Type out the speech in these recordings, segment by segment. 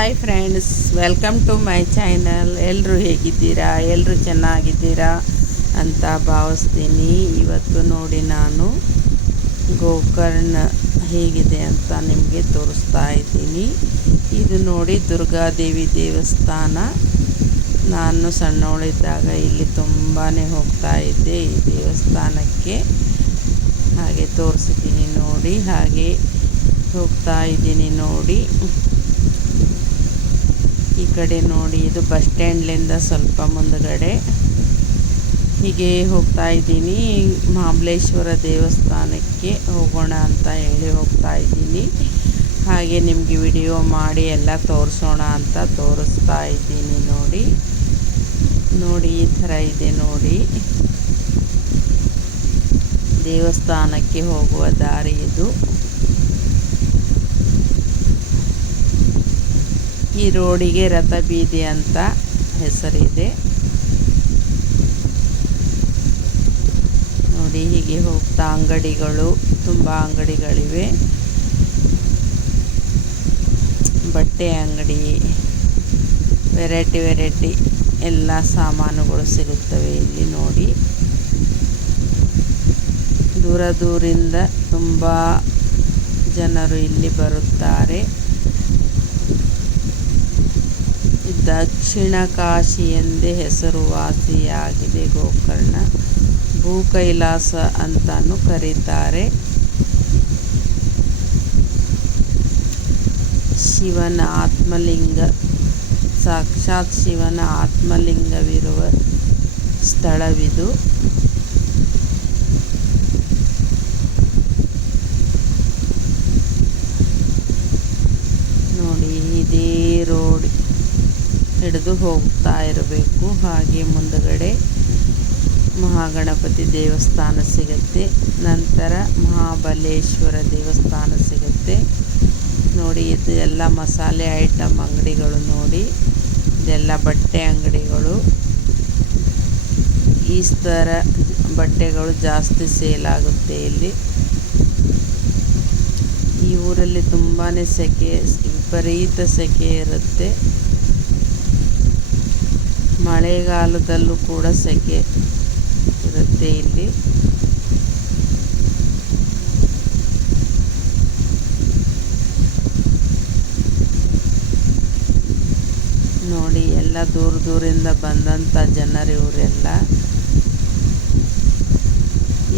Hi friends, welcome to my channel. ಎಲ್ಲರೂ ಹೇಗಿದ್ದೀರಾ? ಎಲ್ಲರೂ ಚೆನ್ನಾಗಿದ್ದೀರಾ ಅಂತ ಭಾವಿಸ್ತೀನಿ. ಇವತ್ತು ನೋಡಿ ನಾನು ಗೋಕರ್ಣ ಹೇಗಿದೆ ಅಂತ ನಿಮಗೆ ತೋರಿಸ್ತಾ ಇದ್ದೀನಿ. ಇದು ನೋಡಿ ದುರ್ಗಾದೇವಿ ದೇವಸ್ಥಾನ. ನಾನು ಸಣ್ಣವಳಿದ್ದಾಗ ಇಲ್ಲಿ ತುಂಬಾ ಹೋಗ್ತಾ ಇದ್ದೆ ಈ ದೇವಸ್ಥಾನಕ್ಕೆ. ಹಾಗೆ ತೋರಿಸಿದ್ದೀನಿ ನೋಡಿ, ಹಾಗೆ ಹೋಗ್ತಾ ಇದ್ದೀನಿ ನೋಡಿ. ಈ ಕಡೆ ನೋಡಿ, ಇದು ಬಸ್ ಸ್ಟ್ಯಾಂಡ್ಲಿಂದ ಸ್ವಲ್ಪ ಮುಂದಗಡೆ ಹೀಗೆ ಹೋಗ್ತಾ ಇದ್ದೀನಿ. ಮಹಾಬಲೇಶ್ವರ ದೇವಸ್ಥಾನಕ್ಕೆ ಹೋಗೋಣ ಅಂತ ಹೇಳಿ ಹೋಗ್ತಾ ಇದ್ದೀನಿ. ಹಾಗೆ ನಿಮಗೆ ವಿಡಿಯೋ ಮಾಡಿ ಎಲ್ಲ ತೋರಿಸೋಣ ಅಂತ ತೋರಿಸ್ತಾ ಇದ್ದೀನಿ ನೋಡಿ. ಈ ಥರ ಇದೆ ನೋಡಿ ದೇವಸ್ಥಾನಕ್ಕೆ ಹೋಗುವ ದಾರಿ ಇದು. ಈ ರೋಡಿಗೆ ರಥಬೀದಿ ಅಂತ ಹೆಸರಿದೆ ನೋಡಿ. ಹೀಗೆ ಹೋಗ್ತಾ ಅಂಗಡಿಗಳು, ತುಂಬ ಅಂಗಡಿಗಳಿವೆ. ಬಟ್ಟೆ ಅಂಗಡಿ, ವೆರೈಟಿ ಎಲ್ಲ ಸಾಮಾನುಗಳು ಸಿಗುತ್ತವೆ ಇಲ್ಲಿ ನೋಡಿ. ದೂರದಿಂದ ತುಂಬ ಜನರು ಇಲ್ಲಿ ಬರುತ್ತಾರೆ. ದಕ್ಷಿಣ ಕಾಶಿ ಎಂದೇ ಹೆಸರುವಾಸಿಯಾಗಿದೆ ಗೋಕರ್ಣ. ಭೂಕೈಲಾಸ ಅಂತಲೂ ಕರೀತಾರೆ. ಶಿವನ ಆತ್ಮಲಿಂಗ, ಸಾಕ್ಷಾತ್ ಶಿವನ ಆತ್ಮಲಿಂಗವಿರುವ ಸ್ಥಳವಿದು. ನೋಡಿ, ಇದೇ ರೋಡ್ ಹಿಡಿದು ಹೋಗ್ತಾ ಇರಬೇಕು. ಹಾಗೆ ಮುಂದಗಡೆ ಮಹಾಗಣಪತಿ ದೇವಸ್ಥಾನ ಸಿಗುತ್ತೆ. ನಂತರ ಮಹಾಬಲೇಶ್ವರ ದೇವಸ್ಥಾನ ಸಿಗುತ್ತೆ ನೋಡಿ. ಇದು ಎಲ್ಲ ಮಸಾಲೆ ಐಟಮ್ ಅಂಗಡಿಗಳು ನೋಡಿ. ಇದೆಲ್ಲ ಬಟ್ಟೆ ಅಂಗಡಿಗಳು. ಈ ಥರ ಬಟ್ಟೆಗಳು ಜಾಸ್ತಿ ಸೇಲ್ ಆಗುತ್ತೆ ಇಲ್ಲಿ. ಈ ಊರಲ್ಲಿ ತುಂಬಾ ಸೆಕೆ, ವಿಪರೀತ ಸೆಕೆ ಇರುತ್ತೆ. ಮಳೆಗಾಲದಲ್ಲೂ ಕೂಡ ಸೆಕೆ ಇರುತ್ತೆ ಇಲ್ಲಿ. ನೋಡಿ, ಎಲ್ಲ ದೂರದಿಂದ ಬಂದಂಥ ಜನರು ಇವರೆಲ್ಲ.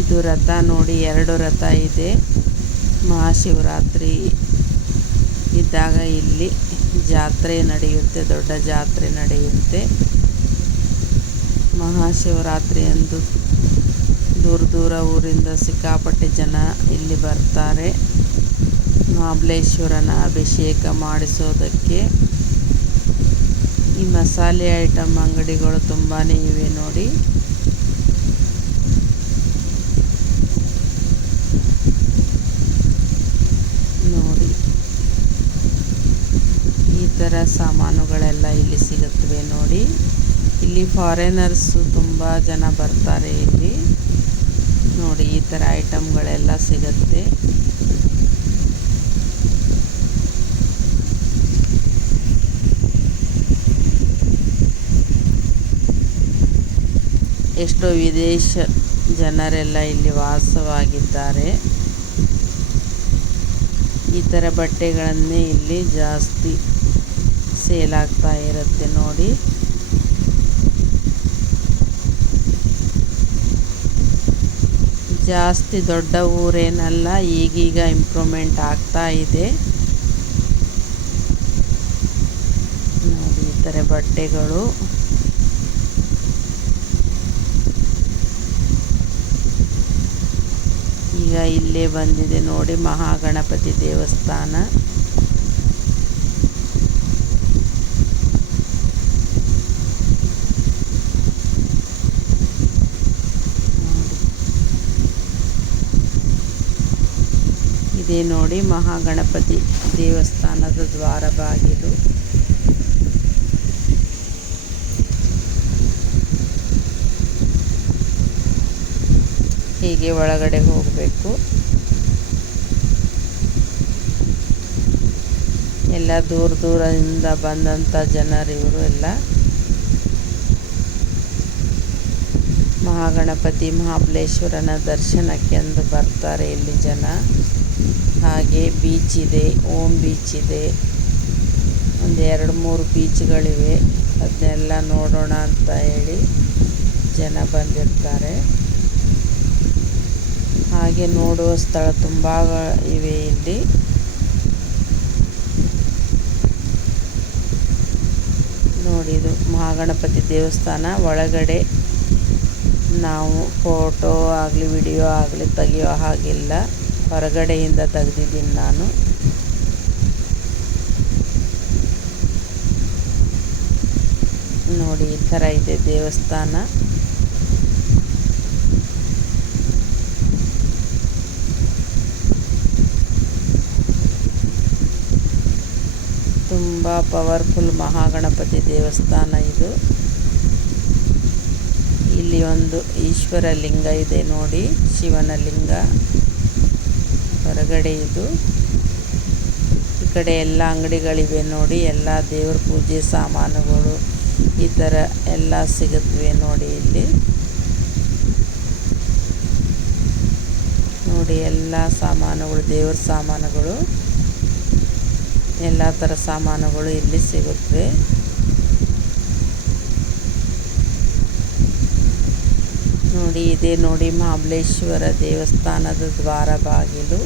ಇದು ರಥ ನೋಡಿ, 2 ರಥ ಇದೆ. ಮಹಾಶಿವರಾತ್ರಿ ಇದ್ದಾಗ ಇಲ್ಲಿ ಜಾತ್ರೆ ನಡೆಯುತ್ತೆ, ದೊಡ್ಡ ಜಾತ್ರೆ ನಡೆಯುತ್ತೆ. ಮಹಾಶಿವರಾತ್ರಿ ಎಂದು ದೂರ ಊರಿಂದ ಸಿಕ್ಕಾಪಟ್ಟೆ ಜನ ಇಲ್ಲಿ ಬರ್ತಾರೆ ಮಹಾಬಲೇಶ್ವರನ ಅಭಿಷೇಕ ಮಾಡಿಸೋದಕ್ಕೆ. ಈ ಮಸಾಲೆ ಐಟಮ್ ಅಂಗಡಿಗಳು ತುಂಬಾ ಇವೆ ನೋಡಿ. ಈ ಥರ ಸಾಮಾನುಗಳೆಲ್ಲ ಇಲ್ಲಿ ಸಿಗುತ್ತವೆ ನೋಡಿ. ಇಲ್ಲಿ ಫಾರಿನರ್ಸು ತುಂಬ ಜನ ಬರ್ತಾರೆ ಇಲ್ಲಿ ನೋಡಿ. ಈ ಥರ ಐಟಮ್ಗಳೆಲ್ಲ ಸಿಗುತ್ತೆ. ಎಷ್ಟೋ ವಿದೇಶ ಜನರೆಲ್ಲ ಇಲ್ಲಿ ವಾಸವಾಗಿದ್ದಾರೆ. ಈ ಥರ ಬಟ್ಟೆಗಳನ್ನೇ ಇಲ್ಲಿ ಜಾಸ್ತಿ ಸೇಲ್ ಆಗ್ತಾ ಇರುತ್ತೆ ನೋಡಿ. ಜಾಸ್ತಿ ದೊಡ್ಡ ಊರೇನಲ್ಲ, ಈಗೀಗ ಇಂಪ್ರೂವ್ಮೆಂಟ್ ಆಗ್ತಾ ಇದೆ ನೋಡಿ. ಈ ಥರ ಬಟ್ಟೆಗಳು. ಈಗ ಇಲ್ಲೇ ಬಂದಿದೆ ನೋಡಿ ಮಹಾಗಣಪತಿ ದೇವಸ್ಥಾನ. ಇದೇ ನೋಡಿ ಮಹಾಗಣಪತಿ ದೇವಸ್ಥಾನದ ದ್ವಾರ ಬಾಗಿಲು. ಹೀಗೆ ಒಳಗಡೆ ಹೋಗಬೇಕು. ಎಲ್ಲ ದೂರ ದೂರದಿಂದ ಬಂದಂಥ ಜನರು ಇವರು ಎಲ್ಲ. ಮಹಾಗಣಪತಿ ಮಹಾಬಲೇಶ್ವರನ ದರ್ಶನಕ್ಕೆಂದು ಬರ್ತಾರೆ ಇಲ್ಲಿ ಜನ. ಹಾಗೆ ಬೀಚ್ ಇದೆ, ಓಮ್ ಬೀಚ್ ಇದೆ, ಒಂದು 2-3 ಬೀಚ್ಗಳಿವೆ. ಅದನ್ನೆಲ್ಲ ನೋಡೋಣ ಅಂತ ಹೇಳಿ ಜನ ಬಂದಿರ್ತಾರೆ. ಹಾಗೆ ನೋಡುವ ಸ್ಥಳ ತುಂಬ ಇವೆ ಇಲ್ಲಿ. ನೋಡಿ, ಇದು ಮಹಾಗಣಪತಿ ದೇವಸ್ಥಾನ. ಒಳಗಡೆ ನಾವು ಫೋಟೋ ಆಗಲಿ ವಿಡಿಯೋ ಆಗಲಿ ತೆಗಿಯೋ ಹಾಗಿಲ್ಲ, ಹೊರಗಡೆಯಿಂದ ತೆಗೆದಿದ್ದೀನಿ ನಾನು. ನೋಡಿ, ಈ ಥರ ಇದೆ ದೇವಸ್ಥಾನ. ತುಂಬ ಪವರ್ಫುಲ್ ಮಹಾಗಣಪತಿ ದೇವಸ್ಥಾನ ಇದು. ಇಲ್ಲಿ ಒಂದು ಈಶ್ವರ ಲಿಂಗ ಇದೆ ನೋಡಿ, ಶಿವನ ಲಿಂಗ ಹೊರಗಡೆ ಇದು. ಈ ಕಡೆ ಎಲ್ಲ ಅಂಗಡಿಗಳಿವೆ ನೋಡಿ, ಎಲ್ಲ ದೇವ್ರ ಪೂಜೆ ಸಾಮಾನುಗಳು ಈ ಥರ ಎಲ್ಲ ಸಿಗುತ್ತವೆ ನೋಡಿ ಇಲ್ಲಿ. ನೋಡಿ, ಎಲ್ಲ ಸಾಮಾನುಗಳು, ದೇವ್ರ ಸಾಮಾನುಗಳು, ಎಲ್ಲ ಥರ ಸಾಮಾನುಗಳು ಇಲ್ಲಿ ಸಿಗುತ್ತವೆ. ನೋಡಿ, ಇದೇ ನೋಡಿ ಮಹಾಬಲೇಶ್ವರ ದೇವಸ್ಥಾನದ ದ್ವಾರ ಬಾಗಿಲು,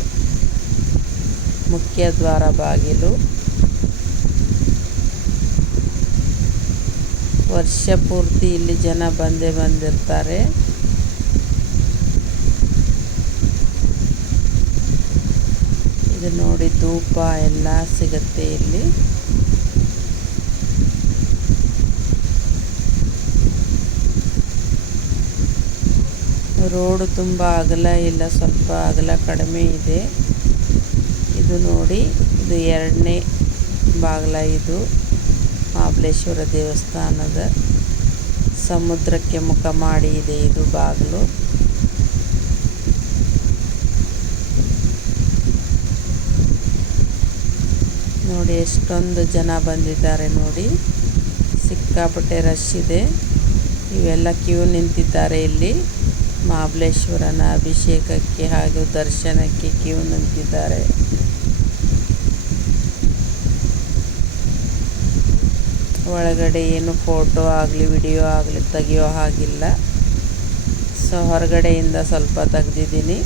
ಮುಖ್ಯ ದ್ವಾರ ಬಾಗಿಲು. ವರ್ಷ ಪೂರ್ತಿ ಇಲ್ಲಿ ಜನ ಬಂದಿರ್ತಾರೆ. ಇದು ನೋಡಿ, ಧೂಪ ಎಲ್ಲ ಸಿಗುತ್ತೆ ಇಲ್ಲಿ. ರೋಡು ತುಂಬ ಅಗಲ ಇಲ್ಲ, ಸ್ವಲ್ಪ ಅಗಲ ಕಡಿಮೆ ಇದೆ. ಇದು ನೋಡಿ, ಇದು 2ನೇ ಬಾಗಿಲ. ಇದು ಮಹಾಬಲೇಶ್ವರ ದೇವಸ್ಥಾನದ ಸಮುದ್ರಕ್ಕೆ ಮುಖ ಮಾಡಿ ಇದೆ ಇದು ಬಾಗಿಲು. ನೋಡಿ, ಎಷ್ಟೊಂದು ಜನ ಬಂದಿದ್ದಾರೆ ನೋಡಿ, ಸಿಕ್ಕಾಪಟ್ಟೆ ರಶ್ ಇದೆ. ಇವೆಲ್ಲ ಕ್ಯೂ ನಿಂತಿದ್ದಾರೆ ಇಲ್ಲಿ ಮಹಾಬಲೇಶ್ವರನ ಅಭಿಷೇಕಕ್ಕೆ ಹಾಗೂ ದರ್ಶನಕ್ಕೆ ಕ್ಯೂ ನಿಂತಿದ್ದಾರೆ. ಒಳಗಡೆ ಏನು ಫೋಟೋ ಆಗಲಿ ವಿಡಿಯೋ ಆಗಲಿ ತೆಗಿಯೋ ಹಾಗಿಲ್ಲ, ಸೊ ಹೊರಗಡೆಯಿಂದ ಸ್ವಲ್ಪ ತೆಗೆದಿದ್ದೀನಿ.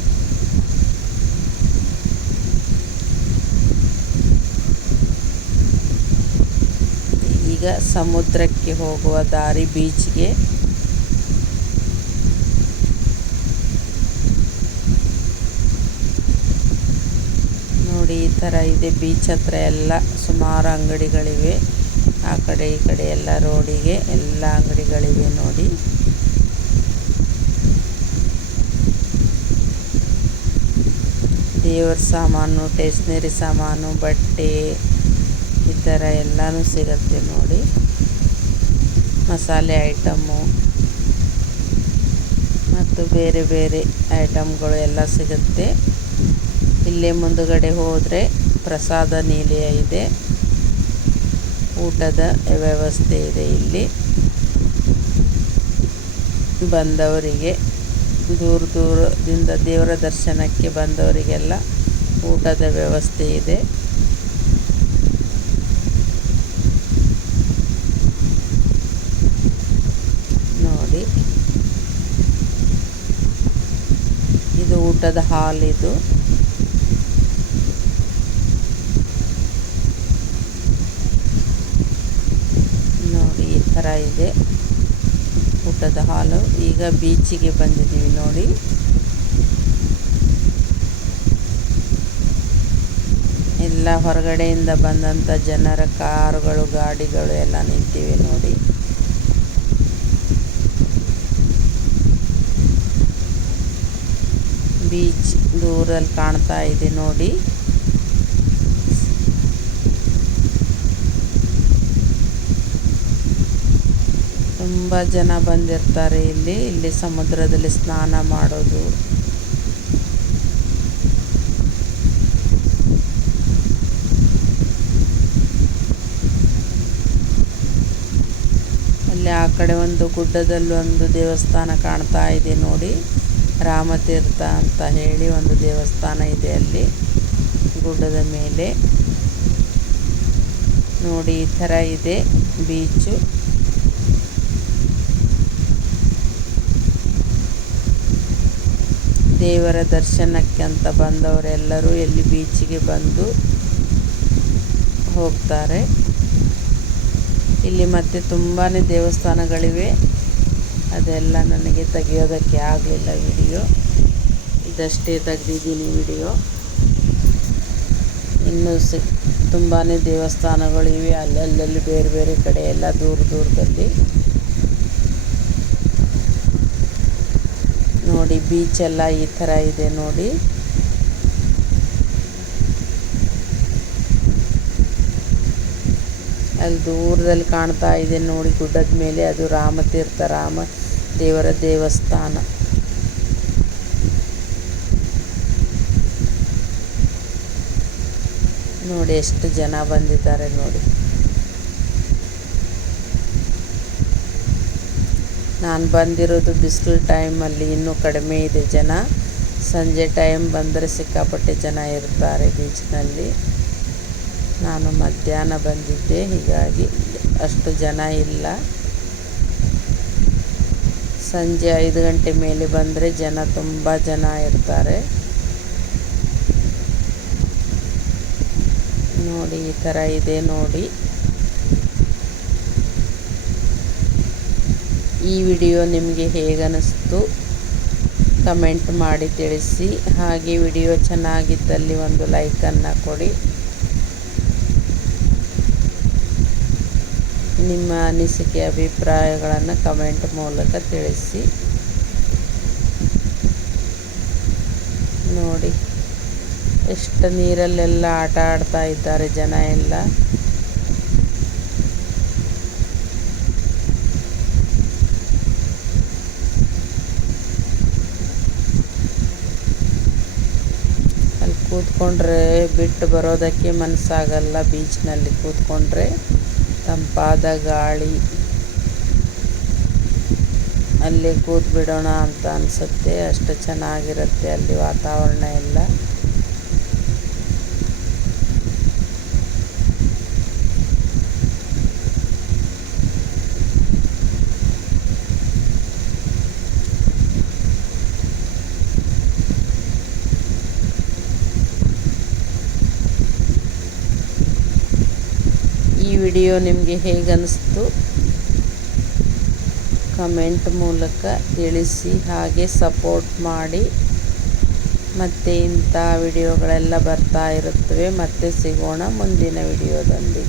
ಈಗ ಸಮುದ್ರಕ್ಕೆ ಹೋಗುವ ದಾರಿ, ಬೀಚ್ಗೆ. ನೋಡಿ, ಈ ಥರ ಇದೆ ಬೀಚ್ ಹತ್ರ. ಎಲ್ಲ ಸುಮಾರು ಅಂಗಡಿಗಳಿವೆ, ಆ ಕಡೆ ಈ ಕಡೆ ಎಲ್ಲ ರೋಡಿಗೆ ಎಲ್ಲ ಅಂಗಡಿಗಳಿವೆ ನೋಡಿ. ದೇವರ ಸಾಮಾನು, ಸ್ಟೇಷ್ನರಿ ಸಾಮಾನು, ಬಟ್ಟೆ ಈ ಥರ ಎಲ್ಲನೂ ಸಿಗುತ್ತೆ ನೋಡಿ. ಮಸಾಲೆ ಐಟಮ್ಮು ಮತ್ತು ಬೇರೆ ಬೇರೆ ಐಟಮ್ಗಳು ಎಲ್ಲ ಸಿಗುತ್ತೆ. ಇಲ್ಲೇ ಮುಂದುಗಡೆ ಹೋದರೆ ಪ್ರಸಾದ ನಿಲಯ ಇದೆ, ಊಟದ ವ್ಯವಸ್ಥೆ ಇದೆ ಇಲ್ಲಿ. ಬಂದವರಿಗೆ, ದೂರ ದೂರದಿಂದ ದೇವರ ದರ್ಶನಕ್ಕೆ ಬಂದವರಿಗೆಲ್ಲ ಊಟದ ವ್ಯವಸ್ಥೆ ಇದೆ. ನೋಡಿ, ಇದು ಊಟದ ಹಾಲ್. ಇದು ನೋಡಿ, ಈ ಥರ ಇದೆ ಊಟದ ಹಾಲು. ಈಗ ಬೀಚಿಗೆ ಬಂದಿದ್ದೀವಿ ನೋಡಿ. ಎಲ್ಲ ಹೊರಗಡೆಯಿಂದ ಬಂದಂಥ ಜನರ ಕಾರುಗಳು, ಗಾಡಿಗಳು ಎಲ್ಲ ನಿಂತಿವೆ ನೋಡಿ. ಬೀಚ್ ದೂರಲ್ಲಿ ಕಾಣ್ತಾ ಇದೆ ನೋಡಿ. ತುಂಬ ಜನ ಬಂದಿರ್ತಾರೆ ಇಲ್ಲಿ ಸಮುದ್ರದಲ್ಲಿ ಸ್ನಾನ ಮಾಡೋದು. ಇಲ್ಲಿ ಆ ಕಡೆ ಒಂದು ಗುಡ್ಡದಲ್ಲಿ ಒಂದು ದೇವಸ್ಥಾನ ಕಾಣ್ತಾ ಇದೆ ನೋಡಿ, ರಾಮತೀರ್ಥ ಅಂತ ಹೇಳಿ ಒಂದು ದೇವಸ್ಥಾನ ಇದೆ ಅಲ್ಲಿ ಗುಡ್ಡದ ಮೇಲೆ ನೋಡಿ. ಈ ಥರ ಇದೆ ಬೀಚು. ದೇವರ ದರ್ಶನಕ್ಕೆ ಅಂತ ಬಂದವರೆಲ್ಲರೂ ಎಲ್ಲಿ ಬೀಚಿಗೆ ಬಂದು ಹೋಗ್ತಾರೆ. ಇಲ್ಲಿ ಮತ್ತೆ ತುಂಬಾ ದೇವಸ್ಥಾನಗಳಿವೆ, ಅದೆಲ್ಲ ನನಗೆ ತೆಗೆಯೋದಕ್ಕೆ ಆಗಲಿಲ್ಲ ವಿಡಿಯೋ, ಇದಷ್ಟೇ ತೆಗೆದಿದ್ದೀನಿ ವಿಡಿಯೋ. ಇನ್ನೂ ತುಂಬಾ ದೇವಸ್ಥಾನಗಳಿವೆ ಅಲ್ಲಲ್ಲಿ ಬೇರೆ ಬೇರೆ ಕಡೆ ಎಲ್ಲ ದೂರದಲ್ಲಿ ನೋಡಿ. ಬೀಚೆಲ್ಲ ಈ ಥರ ಇದೆ ನೋಡಿ. ಅಲ್ಲಿ ದೂರದಲ್ಲಿ ಕಾಣ್ತಾ ಇದೆ ನೋಡಿ ಗುಡ್ಡದ ಮೇಲೆ, ಅದು ರಾಮತೀರ್ಥ, ರಾಮ ದೇವರ ದೇವಸ್ಥಾನ. ನೋಡಿ ಎಷ್ಟು ಜನ ಬಂದಿದ್ದಾರೆ ನೋಡಿ. ನಾನು ಬಂದಿರೋದು ಬಿಸಿಲು ಟೈಮಲ್ಲಿ, ಇನ್ನೂ ಕಡಿಮೆ ಇದೆ ಜನ. ಸಂಜೆ ಟೈಮ್ ಬಂದರೆ ಸಿಕ್ಕಾಪಟ್ಟೆ ಜನ ಇರ್ತಾರೆ ಬೀಚ್ನಲ್ಲಿ. ನಾನು ಮಧ್ಯಾಹ್ನ ಬಂದಿದ್ದೆ, ಹೀಗಾಗಿ ಅಷ್ಟು ಜನ ಇಲ್ಲ. ಸಂಜೆ 5 ಗಂಟೆ ಮೇಲೆ ಬಂದರೆ ತುಂಬ ಜನ ಇರ್ತಾರೆ ನೋಡಿ. ಈ ಥರ ಇದೆ ನೋಡಿ. ಈ ವಿಡಿಯೋ ನಿಮಗೆ ಹೇಗನ್ನಿಸ್ತು ಕಮೆಂಟ್ ಮಾಡಿ ತಿಳಿಸಿ. ಹಾಗೆ ವಿಡಿಯೋ ಚೆನ್ನಾಗಿದ್ದಲ್ಲಿ ಒಂದು ಲೈಕನ್ನು ಕೊಡಿ. ನಿಮ್ಮ ಅನಿಸಿಕೆ ಅಭಿಪ್ರಾಯಗಳನ್ನು ಕಮೆಂಟ್ ಮೂಲಕ ತಿಳಿಸಿ. ನೋಡಿ ಎಷ್ಟು ನೀರಲ್ಲೆಲ್ಲ ಆಟ ಆಡ್ತಾ ಇದ್ದಾರೆ ಜನ ಎಲ್ಲ. ಅಲ್ಲಿ ಕೂತ್ಕೊಂಡ್ರೆ ಬಿಟ್ಟು ಬರೋದಕ್ಕೆ ಮನಸ್ಸಾಗಲ್ಲ. ಬೀಚ್ನಲ್ಲಿ ಕೂತ್ಕೊಂಡ್ರೆ ತಂಪಾದ ಗಾಳಿ, ಅಲ್ಲೇ ಕೂತ್ಬಿಡೋಣ ಅಂತ ಅನಿಸುತ್ತೆ. ಅಷ್ಟು ಚೆನ್ನಾಗಿರುತ್ತೆ ಅಲ್ಲಿ ವಾತಾವರಣ ಎಲ್ಲ. ಈ ವಿಡಿಯೋ ನಿಮಗೆ ಹೇಗನ್ನಿಸ್ತು ಕಮೆಂಟ್ ಮೂಲಕ ತಿಳಿಸಿ. ಹಾಗೆ ಸಪೋರ್ಟ್ ಮಾಡಿ. ಮತ್ತೆ ಇಂಥ ವಿಡಿಯೋಗಳೆಲ್ಲ ಬರ್ತಾ ಇರುತ್ತವೆ. ಮತ್ತೆ ಸಿಗೋಣ ಮುಂದಿನ ವಿಡಿಯೋದಲ್ಲಿ.